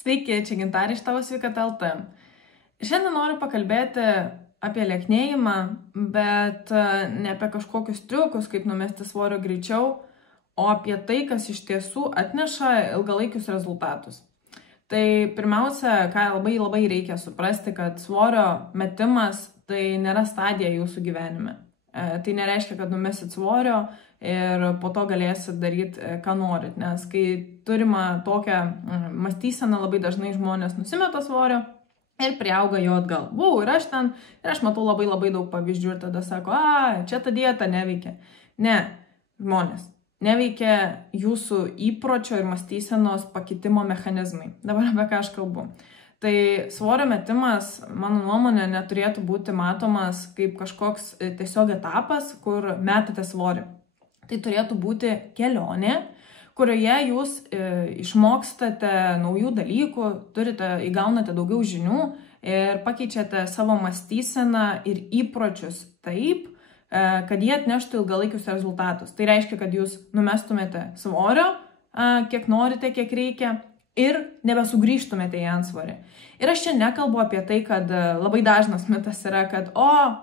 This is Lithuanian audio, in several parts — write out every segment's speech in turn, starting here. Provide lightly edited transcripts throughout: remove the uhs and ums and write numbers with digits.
Sveiki, čia Gintarė iš Tavo sveikata LT. Šiandien noriu pakalbėti apie lieknėjimą, bet ne apie kažkokius triukus, kaip numesti svorio greičiau, o apie tai, kas iš tiesų atneša ilgalaikius rezultatus. Tai pirmiausia, ką labai reikia suprasti, kad svorio metimas tai nėra stadija jūsų gyvenime. Tai nereiškia, kad numesit svorio ir po to galėsit daryti, ką norit, nes kai turima tokią mąstyseną, labai dažnai žmonės nusimeta svorio ir priauga jo atgal. Ir aš matau labai daug pavyzdžių ir tada sako, čia ta dieta neveikia. Ne, žmonės, neveikia jūsų įpročio ir mąstysenos pakitimo mechanizmai. Dabar apie ką aš kalbu. Tai svorio metimas, mano nuomonė, neturėtų būti matomas kaip kažkoks tiesiog etapas, kur metate svorį. Tai turėtų būti kelionė, kurioje jūs išmokstate naujų dalykų, įgaunate daugiau žinių ir pakeičiate savo mąstyseną ir įpročius taip, kad jie atneštų ilgalaikius rezultatus. Tai reiškia, kad jūs numestumėte svorio, kiek norite, kiek reikia, ir nebesugrįžtumėte į antsvorį. Ir aš čia nekalbu apie tai, kad labai dažnas mitas yra, kad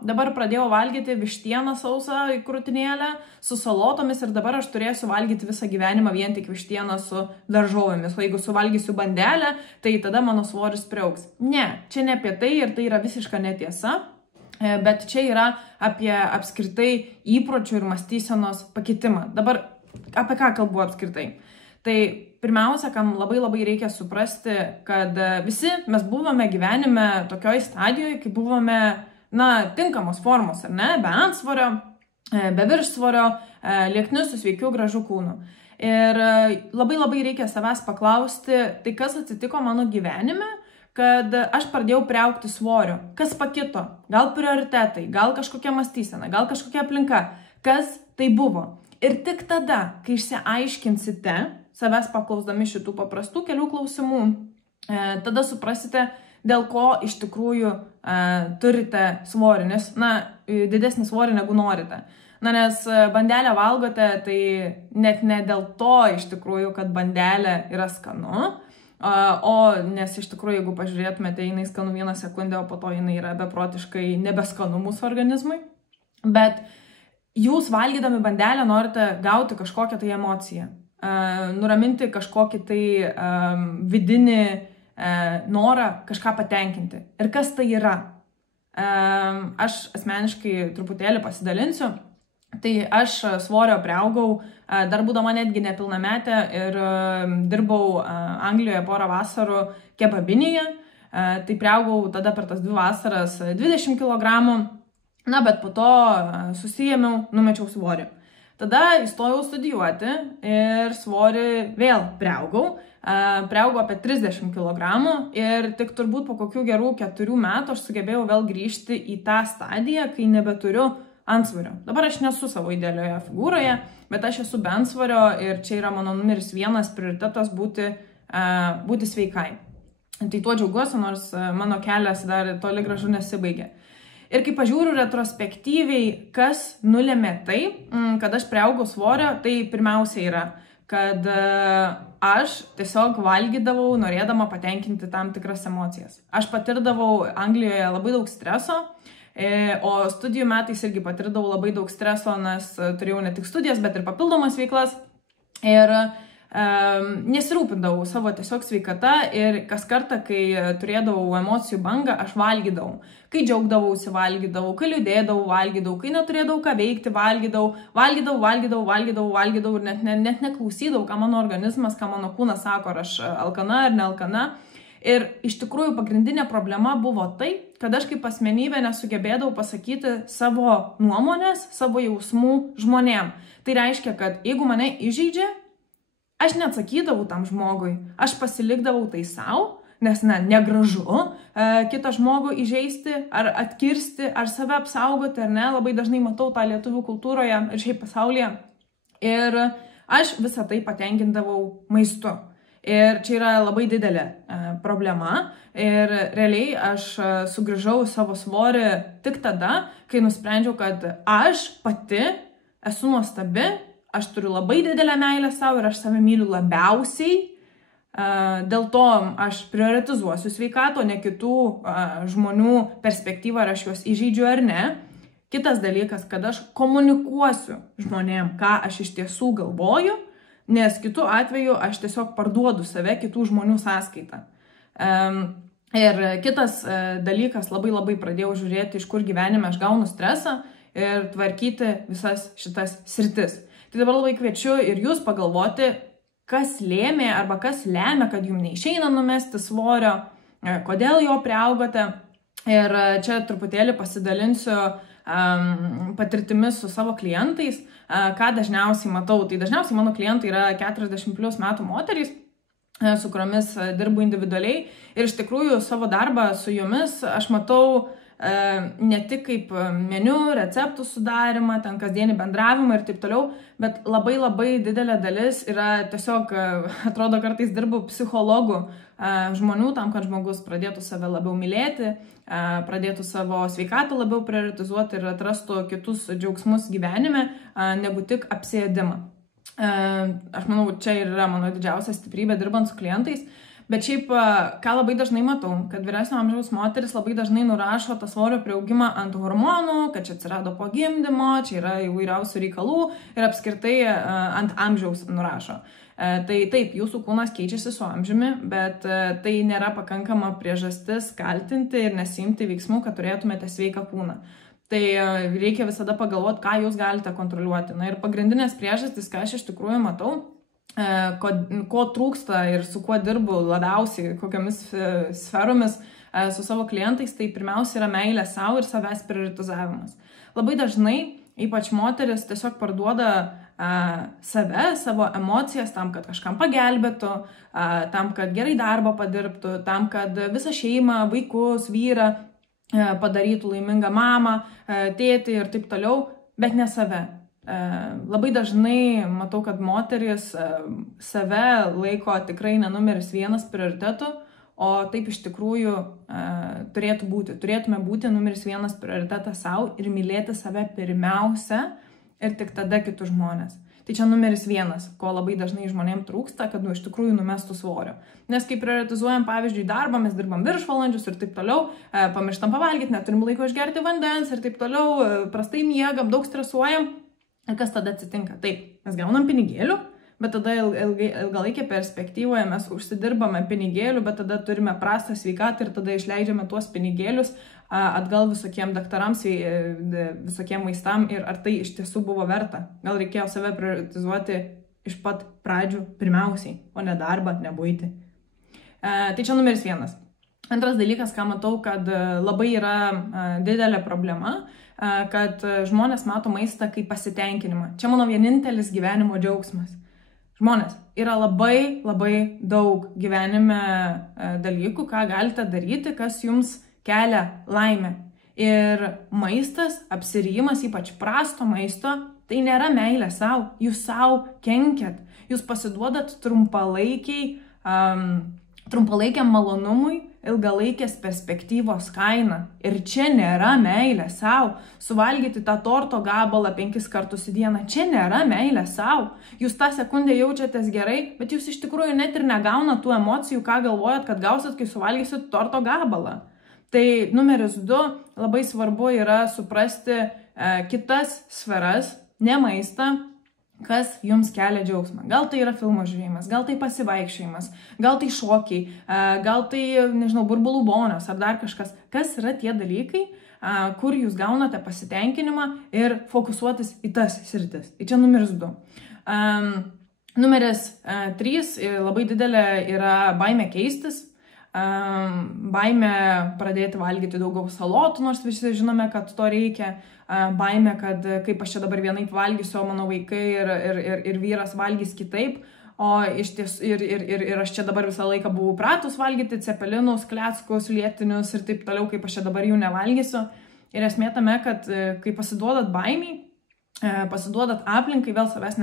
dabar pradėjau valgyti vištieną sausą į krūtinėlę su salotomis ir dabar aš turėsiu valgyti visą gyvenimą vien tik vištieną su daržovėmis. O jeigu suvalgysiu bandelę, tai tada mano svoris priaugs. Ne, čia ne apie tai ir tai yra visiška netiesa, bet čia yra apie apskritai įpročių ir mąstysenos pakitimą. Dabar apie ką kalbu apskritai? Tai pirmiausia, kam labai reikia suprasti, kad visi mes buvome gyvenime tokioj stadijoje, kai buvome, tinkamos formos, ar ne? Be antsvorio, be viršsvorio, liekni su sveikiu gražu kūnu. Ir labai reikia savęs paklausti, tai kas atsitiko mano gyvenime, kad aš pradėjau priaugti svorio. Kas pakito? Gal prioritetai, gal kažkokia mąstysena, gal kažkokia aplinka. Kas tai buvo? Ir tik tada, kai išsiaiškinsite, savęs paklausdami šitų paprastų kelių klausimų, tada suprasite, dėl ko iš tikrųjų turite svorį, nes, didesnį svorį negu norite. Nes bandelę valgote, tai net ne dėl to iš tikrųjų, kad bandelė yra skanu, nes iš tikrųjų, jeigu pažiūrėtumėte, jinai skanu 1 sekundę, o po to jinai yra beprotiškai nebeskanu mūsų organizmui, bet jūs valgydami bandelę norite gauti kažkokią tai emociją. Nuraminti kažkokį tai vidinį norą kažką patenkinti. Ir kas tai yra? Aš asmeniškai truputėlį pasidalinsiu. Tai aš svorio priaugau, dar būdama netgi nepilnametė ir dirbau Anglijoje porą vasarų kebabinėje. Tai priaugau tada per tas 2 vasaras 20 kg, bet po to susijėmiau, numečiau svorį. Tada įstojau studijuoti ir svorį vėl priaugau. Priaugau apie 30 kg ir tik turbūt po kokių gerų 4 metų aš sugebėjau vėl grįžti į tą stadiją, kai nebeturiu antsvorio. Dabar aš nesu savo idealioje figūroje, bet aš esu be antsvorio ir čia yra mano numeris 1 prioritetas būti sveikai. Tai tuo džiaugiuosi, nors mano kelias dar toli gražu nesibaigė. Ir kai pažiūriu retrospektyviai, kas nulėmė tai, kad aš priaugau svorio, tai pirmiausia yra, kad aš tiesiog valgydavau, norėdama patenkinti tam tikras emocijas. Aš patirdavau Anglijoje labai daug streso, o studijų metais irgi patirdavau labai daug streso, nes turėjau ne tik studijas, bet ir papildomas veiklas. Ir nesirūpindavau savo tiesiog sveikata ir kas kartą, kai turėdavau emocijų bangą, aš valgydavau. Kai džiaugdavausi, valgydavau, kai liūdėdavau, valgydavau, kai neturėdavau ką veikti, valgydavau ir net neklausydavau, ką mano organizmas, ką mano kūnas sako, ar aš alkana ar nealkana. Ir iš tikrųjų pagrindinė problema buvo tai, kad aš kaip asmenybė nesugebėdavau pasakyti savo nuomonės, savo jausmų žmonėm. Tai reiškia, kad jeigu mane įžeidžia, aš neatsakydavau tam žmogui, aš pasilikdavau tai savo, nes negražu kitą žmogų įžeisti, ar atkirsti, ar save apsaugoti, ar ne, labai dažnai matau tą lietuvių kultūroje ir šiaip pasaulyje. Ir aš visą tai patenkindavau maistu. Ir čia yra labai didelė problema ir realiai aš sugrįžau savo svorį tik tada, kai nusprendžiau, kad aš pati esu nuostabi, aš turiu labai didelę meilę savo ir aš save myliu labiausiai, Dėl to aš prioritizuosiu sveikatą, o ne kitų žmonių perspektyvą, ar aš juos įžeidžiu ar ne. Kitas dalykas, kad aš komunikuosiu žmonėm, ką aš iš tiesų galvoju, nes kitu atveju aš tiesiog parduodu save kitų žmonių sąskaitą. Ir kitas dalykas, labai pradėjau žiūrėti, iš kur gyvenime aš gaunu stresą ir tvarkyti visas šitas sritis. Tai dabar labai kviečiu ir jūs pagalvoti, kas lėmė arba kas lemia, kad jums neišeina numesti svorio, kodėl jo priaugote. Ir čia truputėlį pasidalinsiu patirtimis su savo klientais, ką dažniausiai matau. Tai dažniausiai mano klientai yra 40+ metų moterys, su kuriomis dirbu individualiai. Ir iš tikrųjų savo darbą su jomis aš matau ne tik kaip meniu, receptų sudarimą, ten kasdienį bendravimą ir taip toliau, bet labai didelė dalis yra tiesiog, atrodo, kartais dirbu psichologų žmonių tam, kad žmogus pradėtų save labiau mylėti, pradėtų savo sveikatą labiau prioritizuoti ir atrastų kitus džiaugsmus gyvenime, negu tik apsėdimą. Aš manau, čia ir yra mano didžiausia stiprybė dirbant su klientais. Bet šiaip, ką labai dažnai matau, kad vyresnio amžiaus moteris labai dažnai nurašo tą svorio priaugimą ant hormonų, kad čia atsirado po gimdymo, čia yra įvairiausių reikalų ir apskritai ant amžiaus nurašo. Tai taip, jūsų kūnas keičiasi su amžiumi, bet tai nėra pakankama priežastis kaltinti ir nesiimti veiksmų, kad turėtumėte sveiką kūną. Tai reikia visada pagalvoti, ką jūs galite kontroliuoti. Na ir pagrindinės priežastys, ką aš iš tikrųjų matau, ko trūksta ir su kuo dirbu labiausiai, kokiamis sferomis su savo klientais, tai pirmiausia yra meilė savo ir savęs prioritizavimas. Labai dažnai, ypač moteris, tiesiog parduoda save, savo emocijas tam, kad kažkam pagelbėtų, tam, kad gerai darbą padirbtų, tam, kad visą šeimą, vaikus, vyrą padarytų laimingą mamą, tėtį ir taip toliau, bet ne save. Labai dažnai matau, kad moteris save laiko tikrai ne numeris 1 prioritetu, o taip iš tikrųjų turėtų būti. Turėtume būti numeris 1 prioritetas savo ir mylėti save pirmiausia ir tik tada kitus žmonės. Tai čia numeris 1, ko labai dažnai žmonėms trūksta, kad iš tikrųjų numestų svorio. Nes kai prioritizuojam, pavyzdžiui, darbą, mes dirbam viršvalandžius ir taip toliau, pamirštam pavalgyti, neturim laiko išgerti vandens ir taip toliau, prastai miegam, daug stresuojam. Ir kas tada atsitinka? Taip, mes gaunam pinigėlių, bet tada ilgalaikė perspektyvoje mes užsidirbame pinigėlių, bet tada turime prastą sveikatą ir tada išleidžiame tuos pinigėlius atgal visokiem daktarams, visokiem vaistam ir ar tai iš tiesų buvo verta. Gal reikėjo save prioritizuoti iš pat pradžių pirmiausiai, o ne darbą, ne buitį. Tai čia numeris 1. Antras dalykas, ką matau, kad labai yra didelė problema, kad žmonės mato maistą kaip pasitenkinimą. Čia mano vienintelis gyvenimo džiaugsmas. Žmonės, yra labai daug gyvenime dalykų, ką galite daryti, kas jums kelia laimę. Ir maistas, apsirijimas, ypač prasto maisto, tai nėra meilė savo. Jūs savo kenkiat. Jūs pasiduodat trumpalaikiam malonumui, ilgalaikės perspektyvos kaina. Ir čia nėra meilė savo. Suvalgyti tą torto gabalą 5 kartus į dieną. Čia nėra meilė savo. Jūs tą sekundę jaučiatės gerai, bet jūs iš tikrųjų net ir negaunat tų emocijų, ką galvojat, kad gausit, kai suvalgysit torto gabalą. Tai numeris 2, labai svarbu yra suprasti kitas sferas, ne maistą, kas jums kelia džiaugsmą. Gal tai yra filmo žiūrėjimas, gal tai pasivaikščiojimas, gal tai šokiai, gal tai, nežinau, burbulų vonios ar dar kažkas. Kas yra tie dalykai, kur jūs gaunate pasitenkinimą ir fokusuotis į tas sritis. Tai čia numeris 2. Numeris 3, labai didelė yra baimė keistis. Baimė pradėti valgyti daugiau salotų, nors visi žinome, kad to reikia. Baimė, kad kaip aš čia dabar vienaip valgysiu, o mano vaikai ir vyras valgys kitaip. O iš tiesų ir aš čia dabar visą laiką buvau pratus valgyti cepelinus, kleckus, lietinius ir taip toliau, kaip aš čia dabar jų nevalgysiu. Ir esmė tame, kad kai pasiduodat baimiai, pasiduodat aplinkai, vėl savęs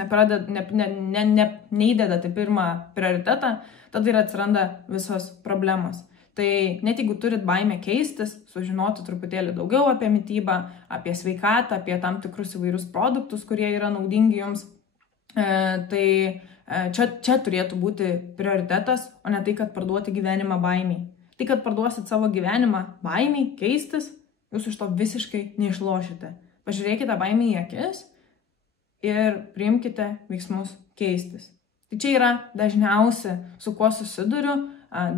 neįdedat į pirmą prioritetą, tada ir atsiranda visos problemos. Tai net jeigu turit baimę keistis, sužinoti truputėlį daugiau apie mitybą, apie sveikatą, apie tam tikrus įvairius produktus, kurie yra naudingi jums, tai Čia turėtų būti prioritetas, o ne tai, kad parduoti gyvenimą baimiai. Tai, kad parduosit savo gyvenimą baimiai, keistis, jūs iš to visiškai neišlošite. Pažiūrėkite baimiai į akis ir priimkite veiksmus keistis. Tai čia yra dažniausia, su kuo susiduriu,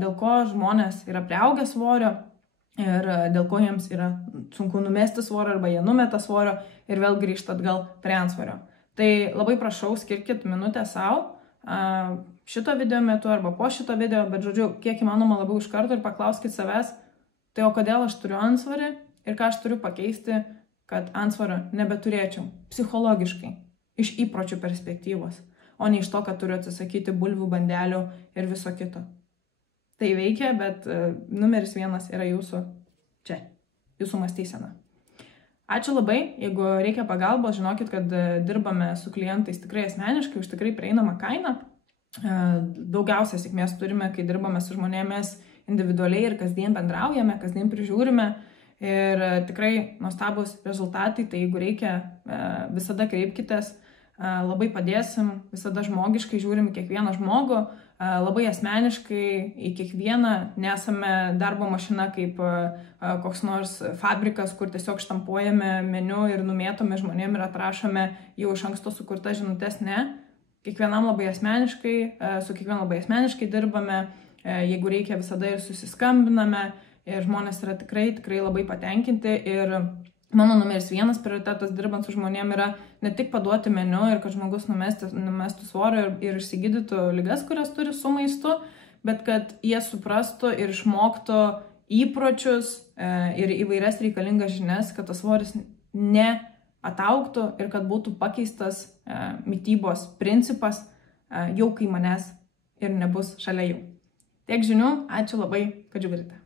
dėl ko žmonės yra priaugę svorio ir dėl ko jiems yra sunku numesti svorio arba jie numeta svorio ir vėl grįžta atgal prie antsvorio. Tai labai prašau, skirkit minutę savo šito video metu arba po šito video, bet žodžiu, kiek įmanoma labiau iš karto ir paklauskit savęs, tai o kodėl aš turiu antsvorį ir ką aš turiu pakeisti, kad antsvorio nebeturėčiau psichologiškai, iš įpročių perspektyvos, o ne iš to, kad turiu atsisakyti bulvių, bandelių ir viso kito. Tai veikia, bet numeris 1 yra jūsų čia, jūsų mąstysena. Ačiū labai, jeigu reikia pagalbos, žinokit, kad dirbame su klientais tikrai asmeniškai, už tikrai prieinamą kainą. Daugiausia sėkmės turime, kai dirbame su žmonėmis individualiai ir kasdien bendraujame, kasdien prižiūrime ir tikrai nuostabus rezultatai, tai jeigu reikia, visada kreipkitės, labai padėsim, visada žmogiškai žiūrim kiekvieną žmogų, labai asmeniškai į kiekvieną, nesame darbo mašina kaip koks nors fabrikas, kur tiesiog štampuojame meniu ir numėtome žmonėm ir atrašome jau iš anksto sukurtas žinutes, ne. Kiekvienam labai asmeniškai, su kiekvienu labai asmeniškai dirbame, jeigu reikia visada ir susiskambiname ir žmonės yra tikrai labai patenkinti ir mano numeris 1 prioritetas dirbant su žmonėm yra ne tik paduoti meniu ir kad žmogus numestų svorio ir išsigydytų ligas, kurias turi su maistu, bet kad jie suprastų ir išmoktų įpročius ir įvairias reikalingas žinias, kad tas svoris neataugtų ir kad būtų pakeistas mitybos principas jau kai manęs ir nebus šalia jų. Tiek žinių, ačiū labai, kad žiūrite.